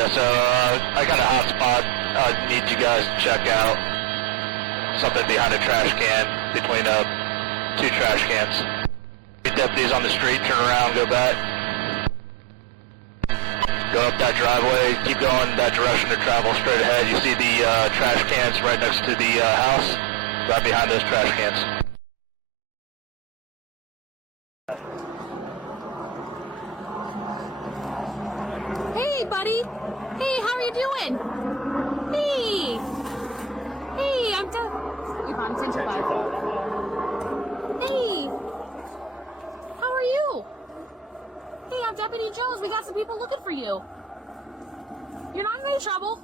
this. I got a hot spot. I need you guys to check out something behind a trash can between two trash cans. Deputies on the street, turn around, go back. Go up that driveway, keep going that direction to travel straight ahead. You see the trash cans right next to the house, right behind those trash cans. Hey, buddy. Hey, how are you doing? Hey. Hey, I'm done. You're on Central 5. Hey. How are you? Hey, I'm Deputy Jones. We got some people looking for you. You're not in any trouble.